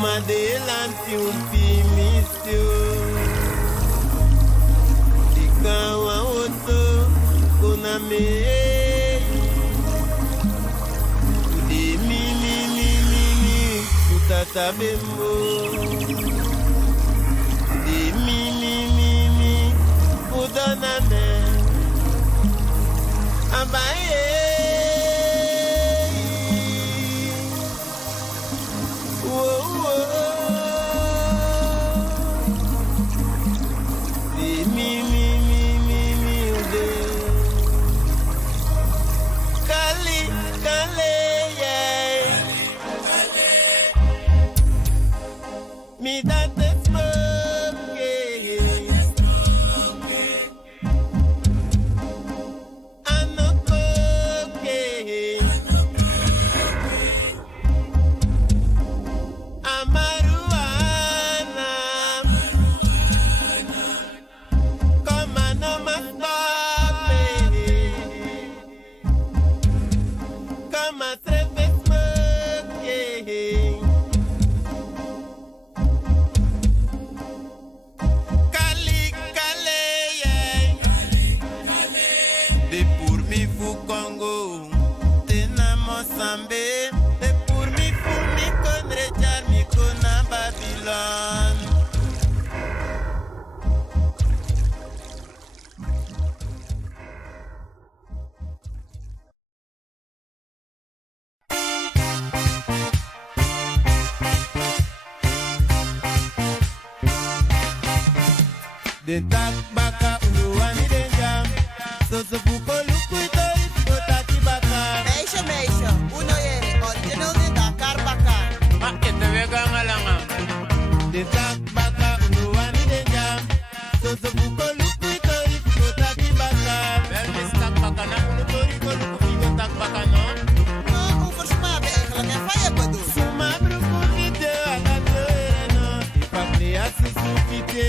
Madelanti un pimisio di kawa oto kuna me di mi utata bembo di mi udana me abaye Den tak baka uruani den jam. So buko luku itori fuko tati baka. Meisje, uno yeri, original den Dakar baka. Ma ete wega ngalanga. Den tak baka uruani den jam. So buko luku itori fuko tati baka. Wel mis tak baka na uno tori ko luku figo tak baka no. No, over smaak eigenlijk en van je bedoel. Suma bruku video ala toire no. Ipak ni asusu video.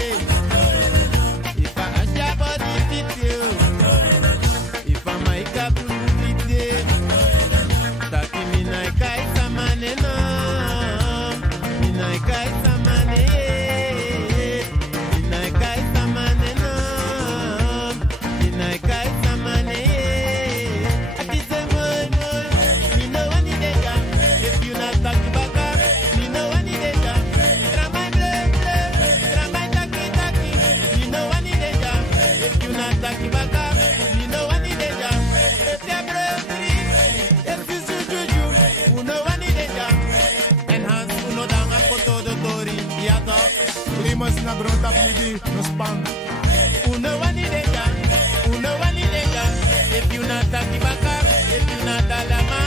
Na brota Libi, no span. Uno wani deja. If you not taki baka, if you not alama,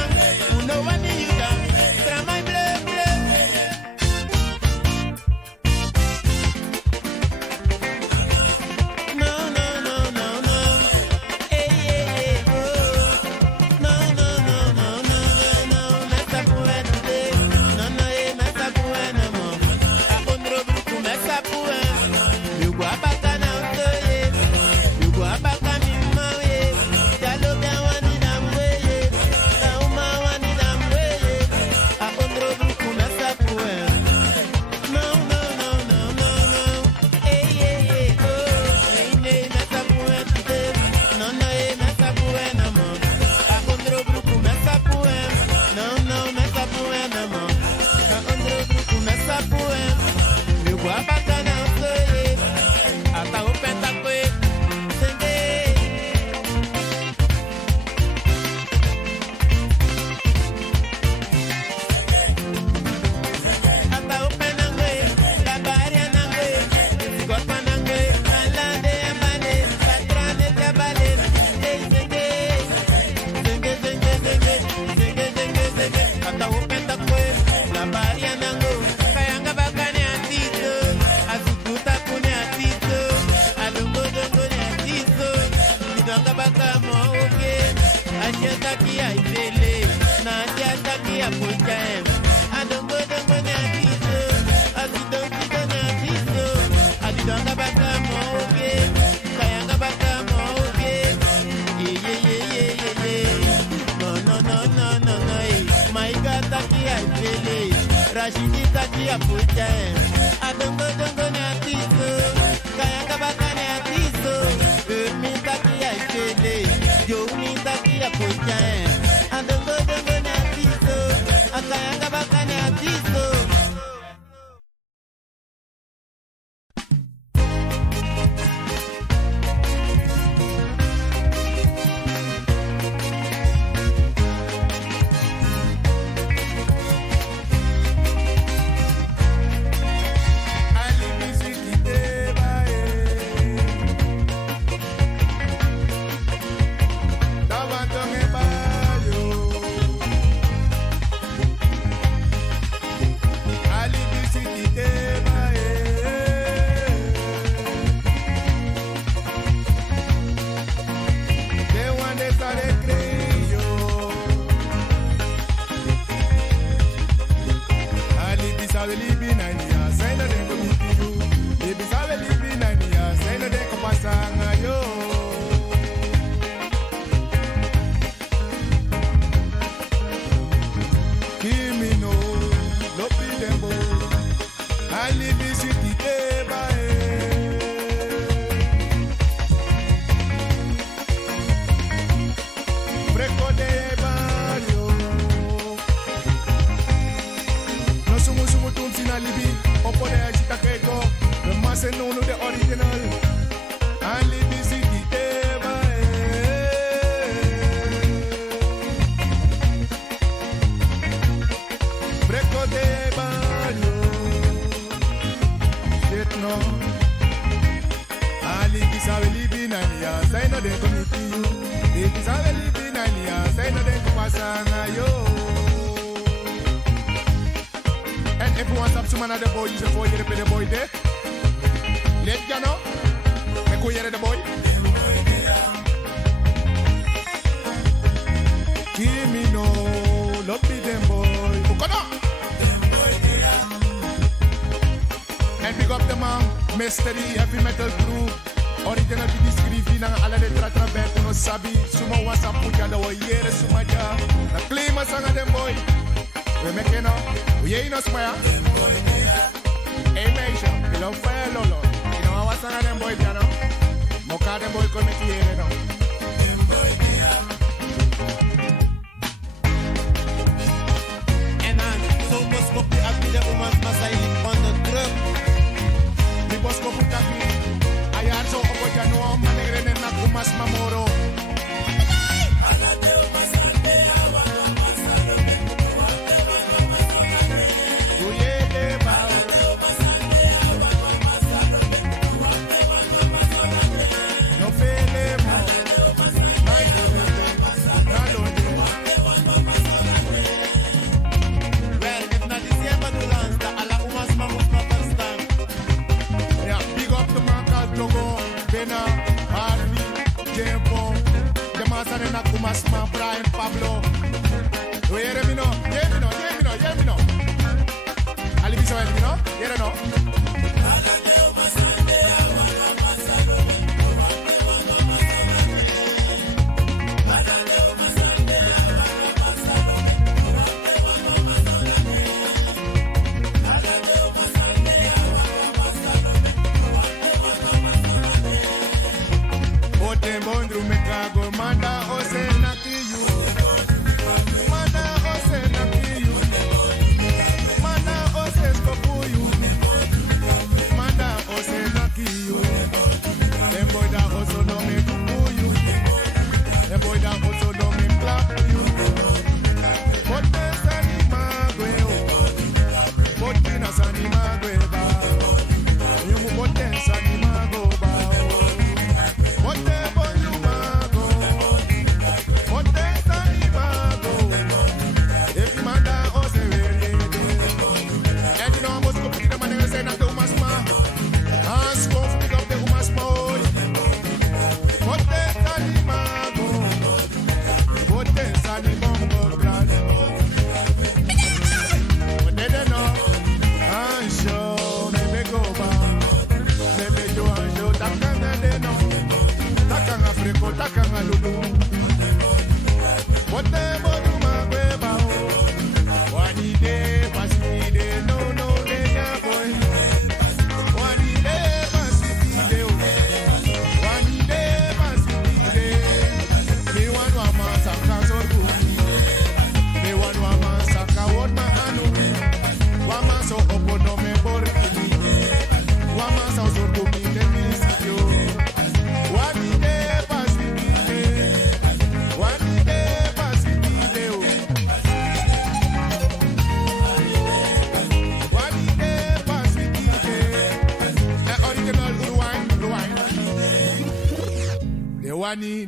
uno wani yuda. Tramai ble. No. Hey, oh. No. Mesa puente. No, mesa puente, mo. A ondro bruku mesa puente. You go abaka na utoye. You go abaka mi mawe. Jalo bia wani damwe. Sauma wani damwe. A ondro bruku mesa puente. No. Hey, oh. Hey, mesa puente. No, mesa puente, mo. A ondro bruku mesa puente. No, mesa puente, mo. A ondro bruku mesa puente. You go abaka na utoye. Ata upenda kwe. Sende. Ata upenda kwe. Tabaria na kwe. Gopa na kwe. Malande amane. Patrane tabale. Hey, sende. Ata upenda kwe. Tabaria na kwe. Kayanga bakane atito. Asukuta kune atito. Alungo dongo ne atito. Idanga baka mo oke. Ashetaki I fele, Nadiataki I put them. I don't go to Bonatiso, I don't go to Bonatiso, I don't go back to Moge, Kayanga back to Moge. No, my God, Taki I fele, Rashidi Taki I put them. I don't go to Bonatiso, Kayanga back to Bonatiso, me Taki I fele, yo me Taki I put them. I don't go to Bonatiso, Kayanga back to Bonatiso. Libi, opo de agita keiko, the masse no the original. And Libi city eba Breco de baño, shit no. And Libi sabe Libi nania, say no de committee you. Libi sabe Libi nania, say no de kupasanga yo. And if you want to man of the boy, you should go here to the boy there. Let you know. Make go here the boy. Give me no, love me them boy. Come on. And pick up the man, mystery, heavy metal crew. Original Bigi Skrifie na ala de tratra band uno sabi. Suma wasa puja da wo yere suma ja. Na klima sanga them boy. We make it now. We ain't no square. Hey, Major, you love fire, Lolo. You know, I was saying them boy, piano. Moka them boy come here now. And I'm so much more happy that woman's masai on the trip. The boss go put up me. I had so over Jano, Manegre, and Nakumas Mamoro. Brian Pablo. You hear me no? Hear me no? Hear me no? Hear me no? Ali Biso, you know? Hear me no? Ote bondru me cago, manda ose na kiyu. Manda ose na kiyu. Manda ose skopuyu. Manda ose na kiyu. Them boy that also know me kukuyu. Them boy that also know me clap you. But me sani magwe o. But me na sani magwe ba. You mu but me sani mago ba. But me bon you mago. But me sani mago. If manda ose really. And you know I must go pick the money and say not to mas ma. Ask go pick up the umas boy. But me sani mago.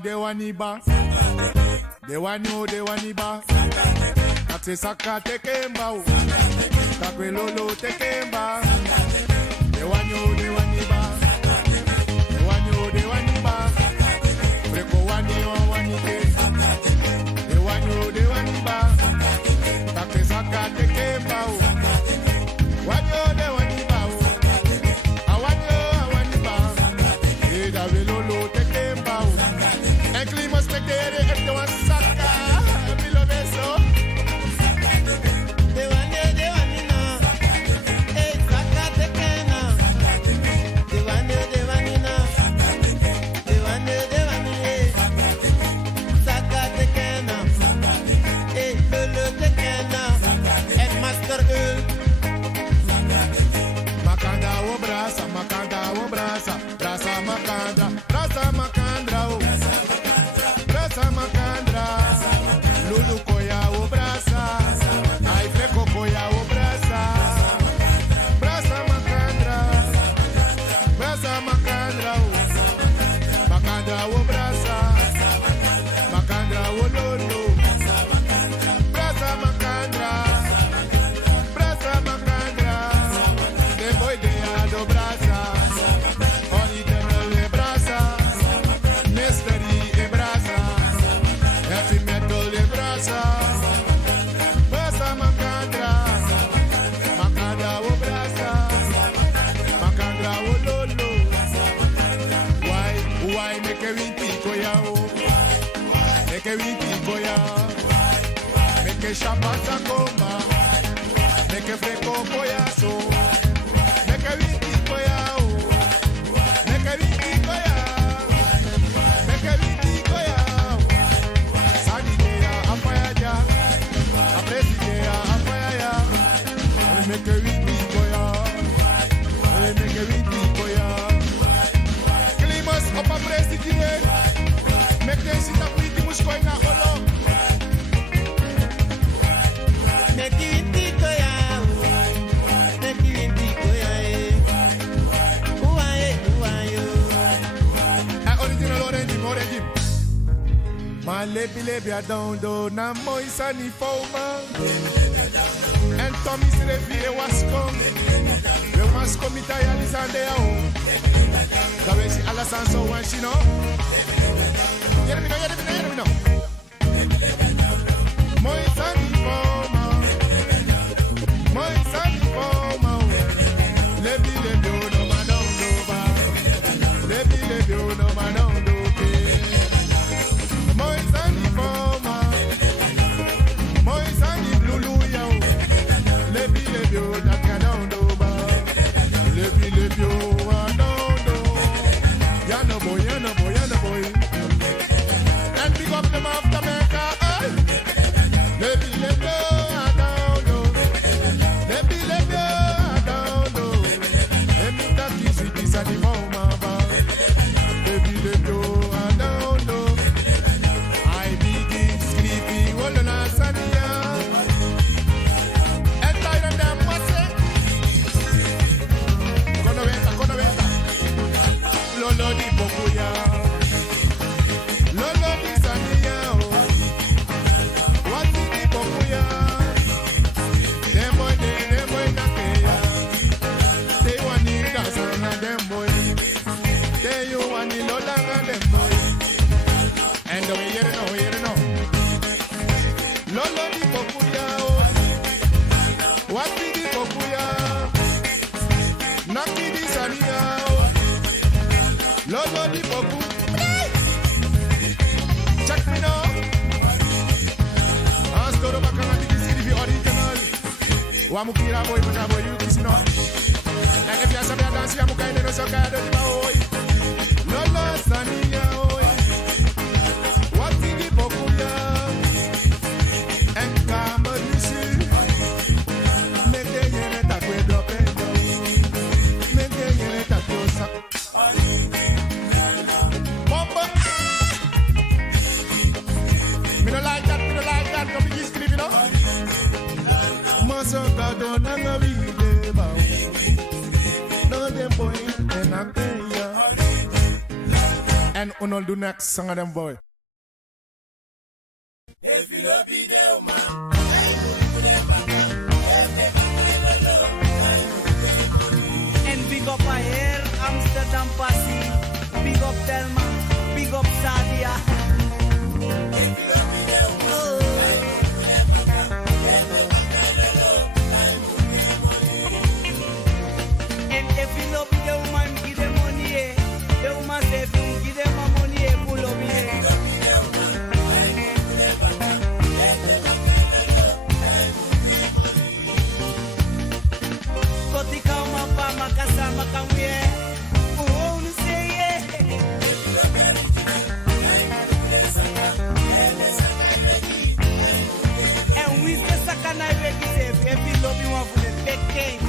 Dewani ba, dewani ba. Ate saka tekemba o, kakwe lolo tekemba. Dewani ba, dewani ba. Freko wani ke. Dewani ba, ate saka tekemba o. Dewani ba o, awani ba. Eda lolo tekemba o. Enkli must take it if they want saka. Below this so. Dewani na, eh saka tekena. Dewani na, dewani eh saka tekena. Eh lolo tekena. Master Makanda o brasa, brasa makandra o. Brasa makandra, lulu koya o brasa, ai freko koya o brasa. Brasa makandra o. Makandra o brasa, makandra o lulu. Brasa makandra, the boy they are do brasa, original e brasa, mystery e brasa, heavy metal e brasa. Brasa makandra o brasa, makandra o lolo. Why make a winti koya o, make a winti koya, make a shabata komba, make a freko koya so, make a winti koya o, make a winti koya, make a winti koya. Sanidea afayaja, apresidea afayaya, make a winti koya, make a winti koya. Klimas op a presidie, make them sit up with the mushkoy na holo. My lebi a down do na moi sani foma. En Tommy se refie waskom. We waskom itaya lisande ya o. Dawe si ala sanso wan shino. Yermino. Moi sani foma. Moi sani foma. Lebi o no ma down do ba. Lebi o no ma down do ke. Moi sani foma. Moi sani blulu ya o. Lebi o na ka down do ba. Lebi o wa down do. Ya no boy. And Wamukira boy, but boy, you kiss no. And if you have a dance, you have a kind of so kind of boy. Lolo Sania, what did you popular? And come on, you see. Make the unit that we drop it. Make the unit that goes up. Bomba. Me don't like that, no Bigi Skrifie, no? Masoka don't hang with them. No them boy, and I'm there. And un'll do next song of them boy. If you don't be there, man. And big up Air, Amsterdam Passie, big up Telma, big up Sadia. And if you don't be the woman, give them money, the woman say, give them money, pull up here. Kotika mapa makasa makamwe, oh no say yeah. And we say sakana ready if you love you want for the decade.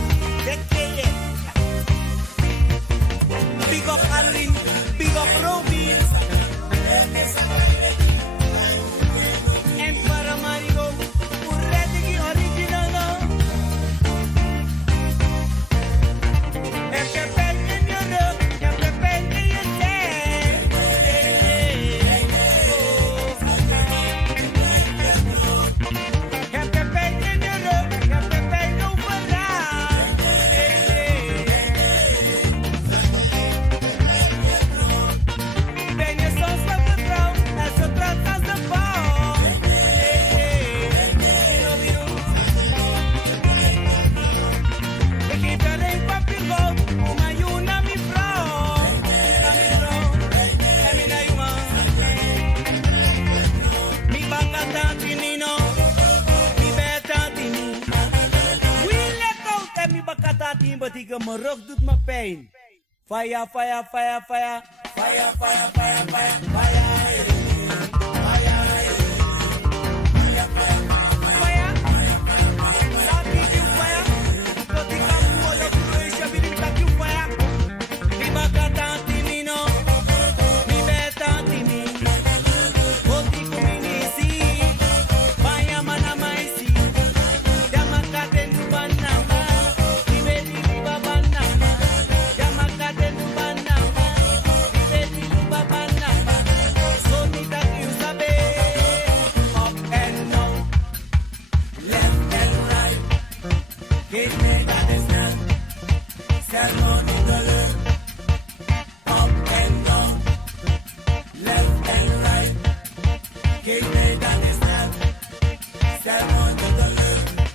Big up Alin, big up Robbie, and Paramarigo, who ready the original now. If you're paying your love, if you're paying your day. If you're paying your love, if you're paying over that. Ben je soms wat vertrouwd en zo trots als de bal. Ik geef er een papje goud, maar je naar mijn vrouw. En mijn naar jongen. Mi baka tantino, mi beta tini. We let out en mi baka tantino, maar die mijn rug doet me pijn. Fire, fire, fire, fire. Fire, fire, fire, fire, fire.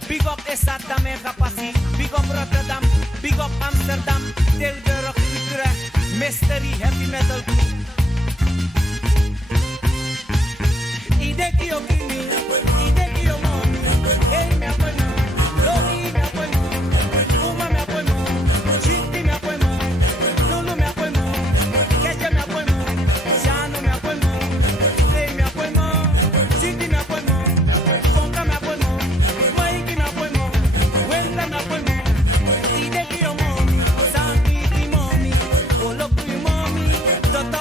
Big up Esata Mega Passie, big up Rotterdam, big up Amsterdam, Tilburg, Utrecht, Mystery Heavy Metal Crew. Ideki yo kimi, ideki yo mommy, hey me apoyo, Lori me apoyo, Uma me apoyo, Chiti me apoyo, Lulu me apoyo, Keje me apoyo, Shano me apoyo, hey me apoyo, Chiti me apoyo, Fonka me apoyo, Maiki me apoyo, Wenda me apoyo, Ideki yo mommy, Santi mommy, Oloku mommy, Dota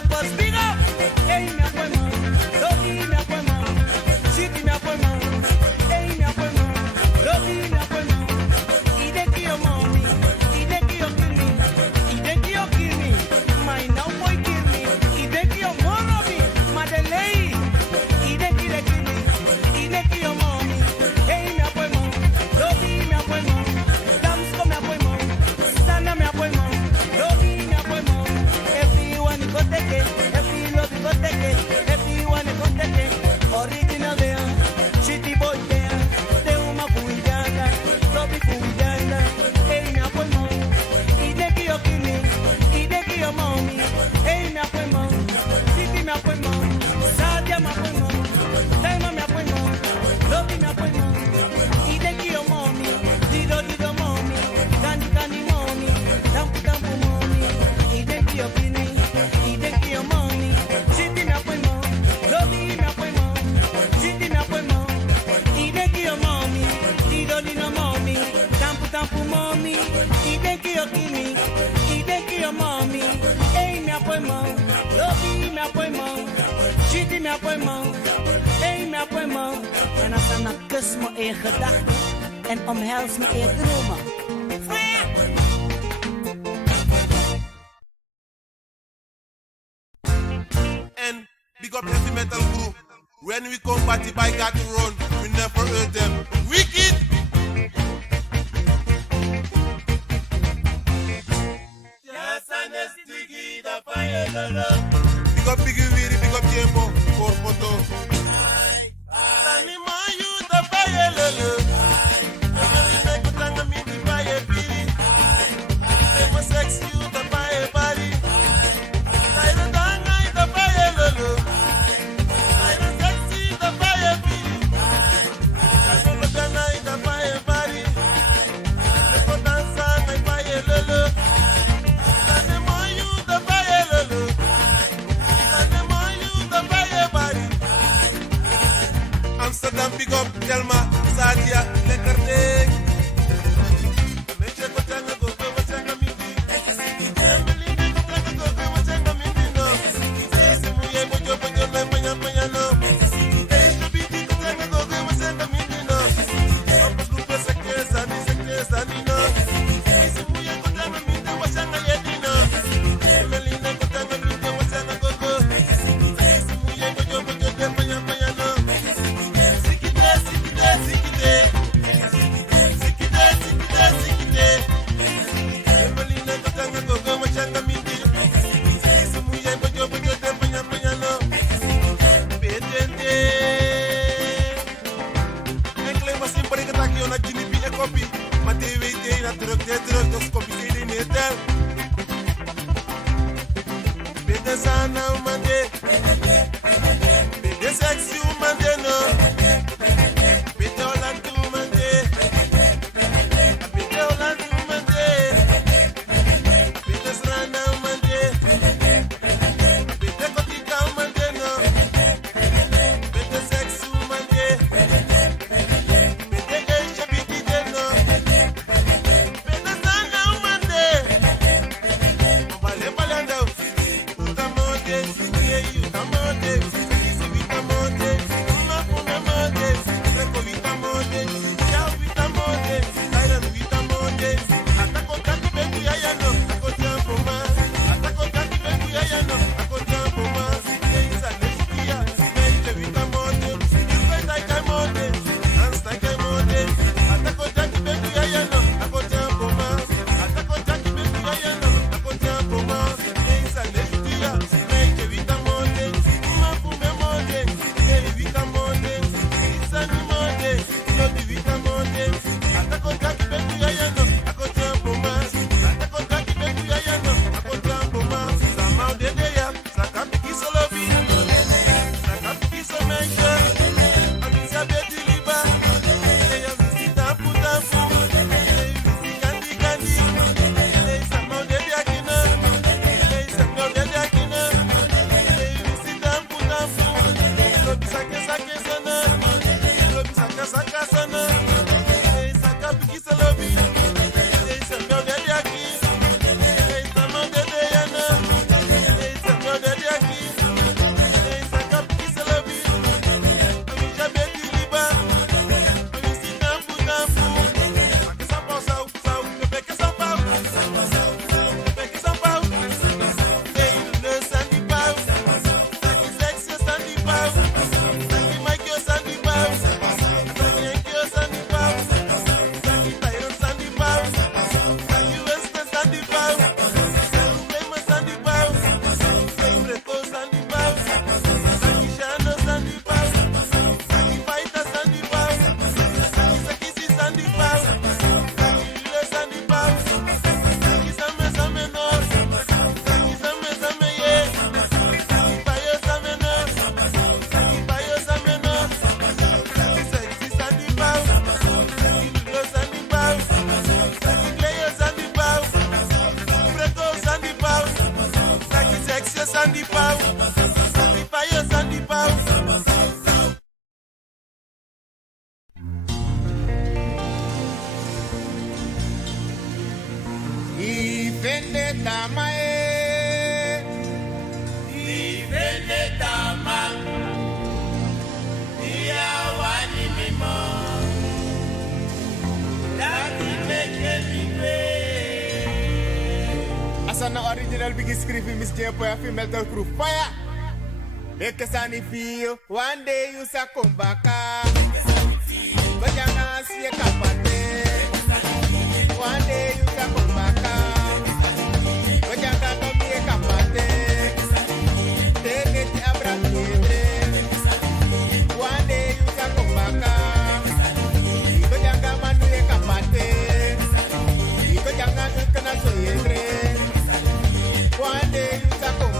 appointment. Hey, mijn appointment. En als dan kus me in gedachten en omhels me in dromen. And big up heavy metal crew. When we come party by got to run, we never hurt them. Wicked! Big up Bigi Wiri, big up Jembo, for photo. Sani ma you the fire lolo. Make a tanga me the fire piri. Say my sex you the fire body. Say the tanga the fire lolo. Say the sexy the fire piri. Say the tanga the fire body. Say the dancer the fire lolo. Sani ma you the fire lolo. Sani ma you the fire body. Amsterdam, big up, Jelma, Sadia, lekker ding. Meisje, wat zijn er goed, wat zijn er niet? Emily, wat zijn er goed, wat zijn er niet? No. Ze moet je bojo, manya, no. Meisje, bidi, wat zijn er goed, wat zijn er niet? No. Op het groep, sani, no. Ze moet je goed, wat zijn er niet? No. Emily, wat zijn er niet, wat zijn er goed? Ze moet je bojo, manya, no. Asana original Bigi Skrifie, Miss J-Boy, a female del crew. Fire! Make sani feel, one day you sa come back. But you can't see a kapate. One day you sa come back. But you can't be a kapate. Take it, Abraham. One day you sa come back. But you can't be a kapate. But you can't be a kapate. One day you sa come back.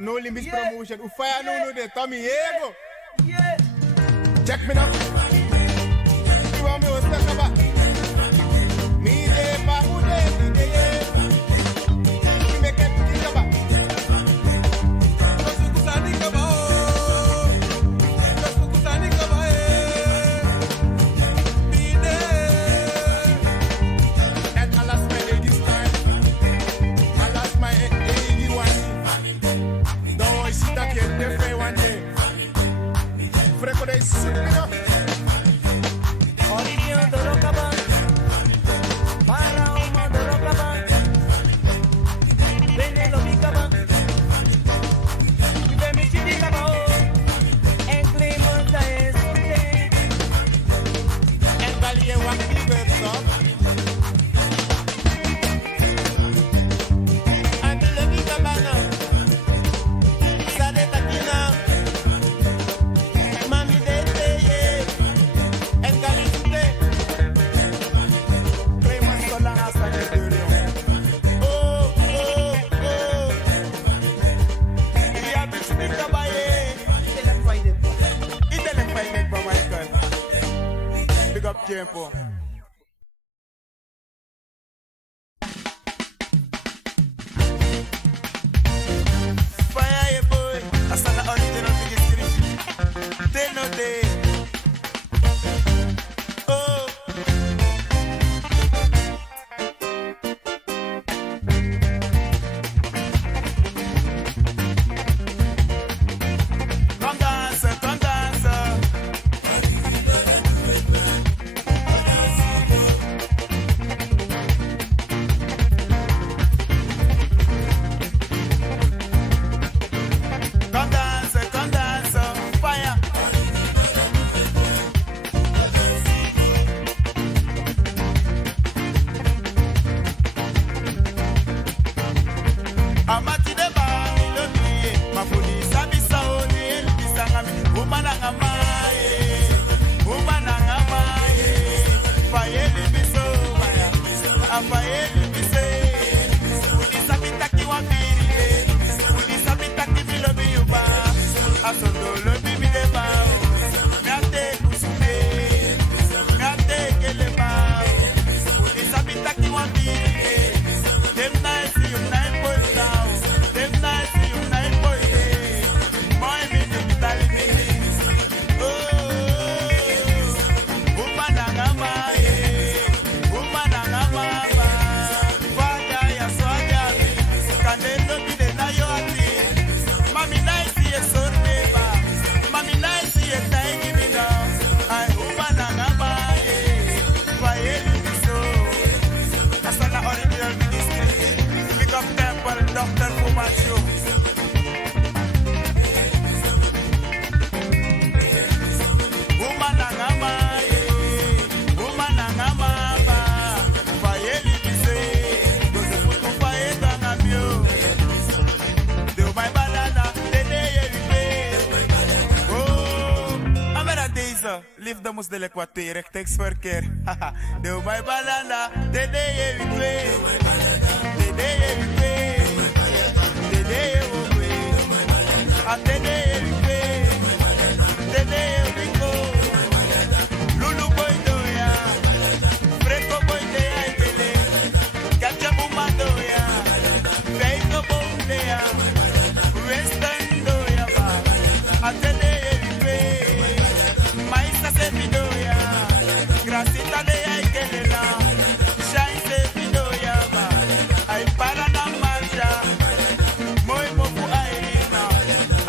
No limits promotion. Ufaya no de Tommy Ego. Check me now. You want me to step up? Me de pamude de. Me make it think about. Just kusani kaba. Just kusani kaba. Me de. And I lost my day this time. I lost my AD1. That get different one day. Freco de Sipino. Oridio do Rocaba. Para uma do Rocaba. Vende lo Bicaba. Vive mi Chidicaba. En Clemont da Esute. En Valie Waki Bertop. And the Bicaba now. Tiempo. Fire, boy. Asana original Bigi Skrifie. Day no day. Oh. Come dance, come dance. macho. Woman angama, woman angama ba. Faye libise, doze putu faye gangamio. Deu mai balada, dede yeripe. Oh, amera deze, liefde moest de lekwatwee, rechtsverkeer. Deu mai balada, dede yeripe. Dede yeripe, dede yeripe. A dede yeripe, dede yeripe. Lulu boy doya, Freco boy doya itele. Kacha buma doya, Feiko boya, Western doya ba. A dede yeripe, Maisa se doya, Gracita de itele na, Shine se doya ba. Ay para na marcha, muy poco airina,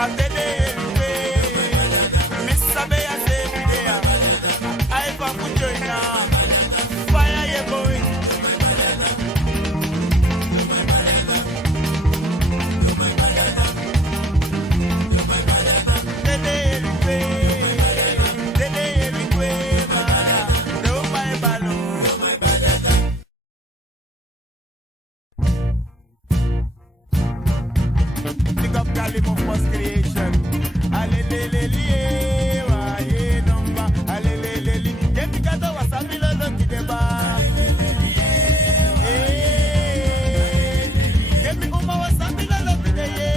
a dede yeripe, Missa bea se videa. I fuck with you now. Fire your boy. Pick up Gallimore First Creation. Alelelele, wa ye number. Alelelele, get me got our Sabilo Kideba. Get me Uma was Sabilo Kideye.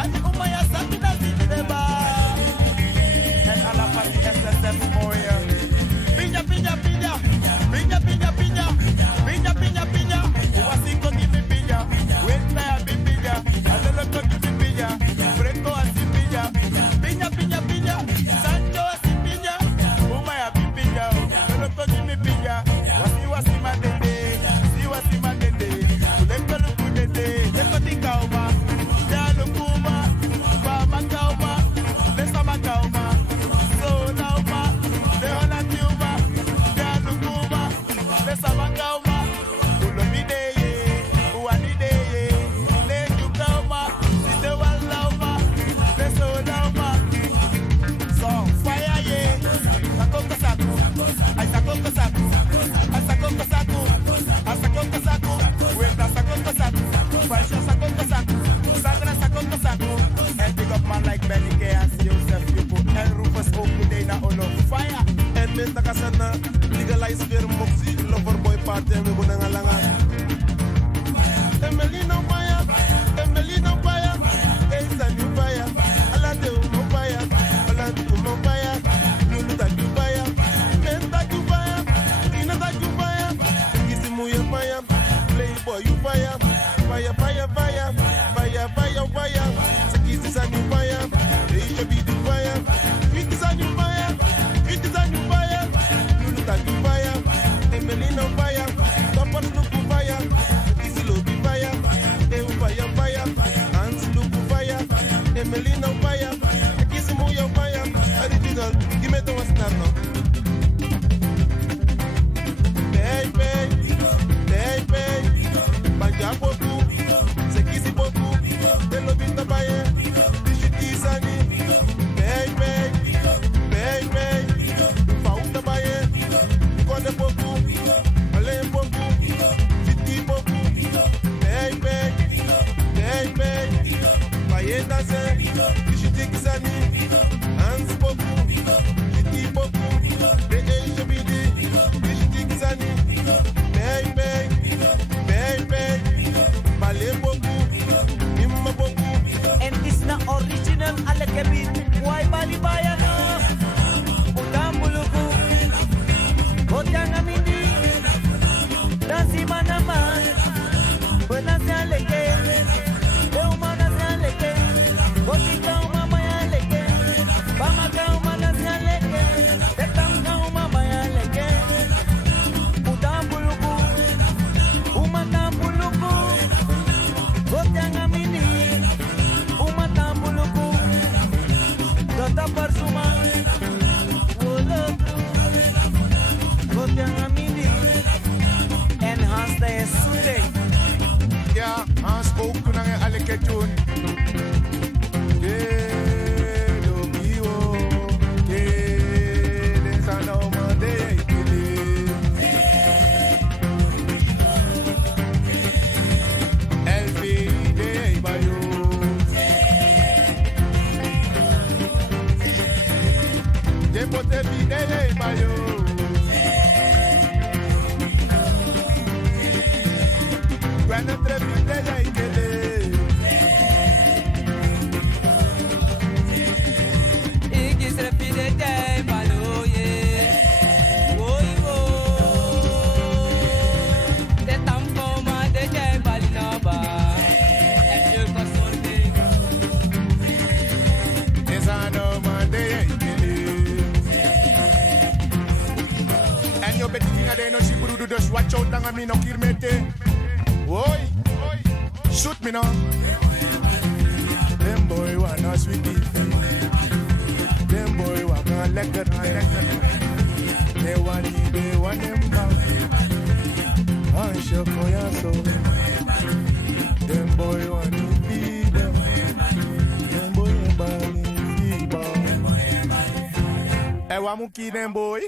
And Uma ya Sabina Kideba. And Alapati SSF Moya. Pinya, pinya, pinya. Pinya, pinya, pinya. Pinya, pinya, pinya. Wasiko give me pinya. Wait, I be pinya. Alelo give me pinya. Freco asi pinya. Pinya, pinya, pinya. Sancho asi pinya. Uma ya be pinya. Alelo give me pinya. Wasi mandende. Wasi mandende. Kuleko lukudende. Leko tikauma. Jalo kuma. Ba makauma. Lesa makauma. So nauma. Leona tiuma. Jalo kuma. Lesa makauma. Ulomideye. Uanideye. Leju kauma. Site walauma. Leso nauma. So fire ye. Sakoko saku. Ay sakoko saku. Ay sakoko saku. Ay sakoko saku. Weta sakoko saku. Fashion sakoko saku. Sandra sakoko saku. And big up man like Benny K and Joseph People. And Rufus Okude na Olo. Fire. En menta kasana legalize weer moxie loverboy party en we gonna ngalanga. Emelino fire. Emelino fire. Esa new fire. Alante umo fire. Alante umo fire. Lulu ta you fire. Menta you fire. Ina ta you fire. Kisimu ya fire. Playboy you fire. Fire, fire, fire. Fire, fire, fire. Sakisi sa new fire. They should be the fire. It is a new fire. It is a new fire. Lulu ta you fire. Emelino fire. Toppers look fire. Easy look fire. Eu fire, fire. Hands look fire. Emelino fire. Kisimu ya fire. Original. Give me the one star now. Hey, hey. Hey, hey. no shiburu dus watch out nanga mi no kirmete. Oi, shoot me now. Them boy wanna sweetie. Them boy wanna lekker. They want them back. I show for your soul. Them boy wanna be them. Them boy wanna be them. I want to keep them boy.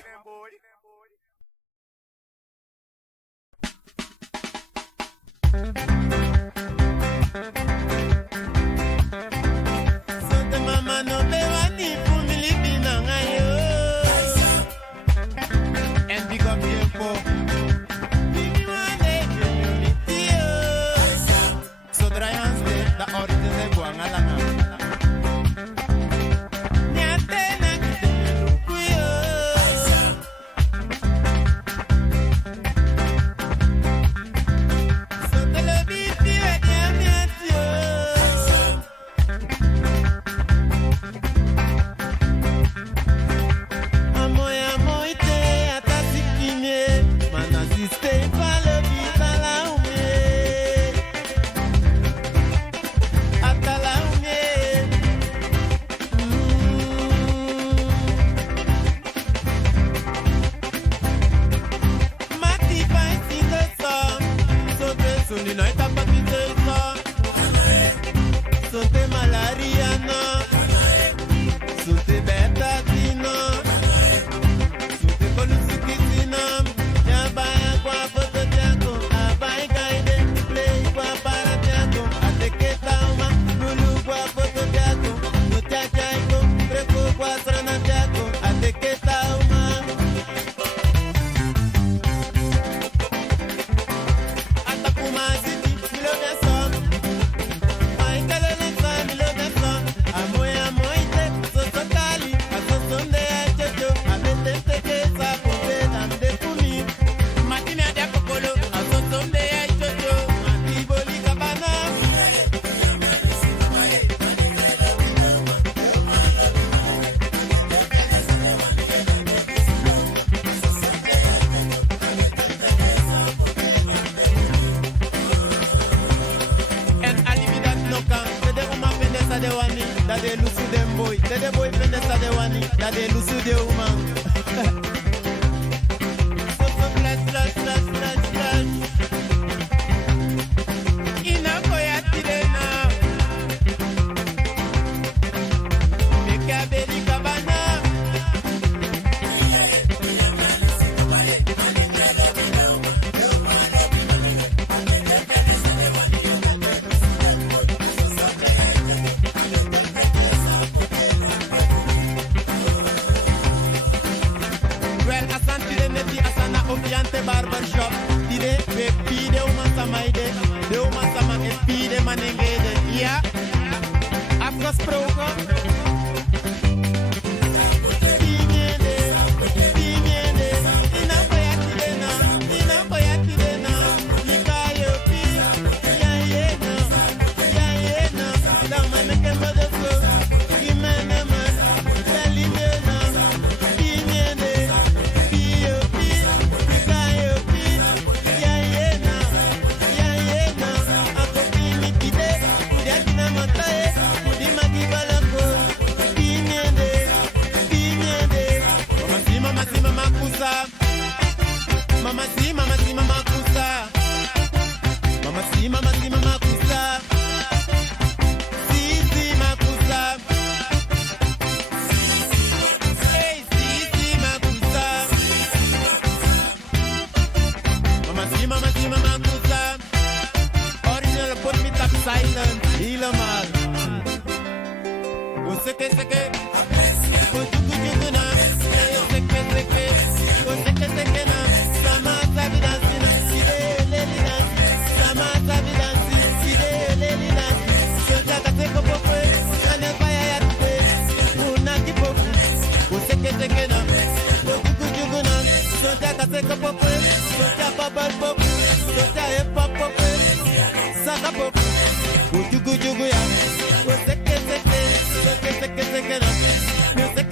Music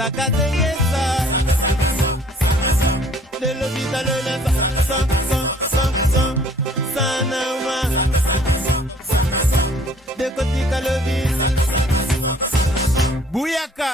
Sakazeyesa de l'hôpital le Sanauma de Kotika Lobis Bouyaka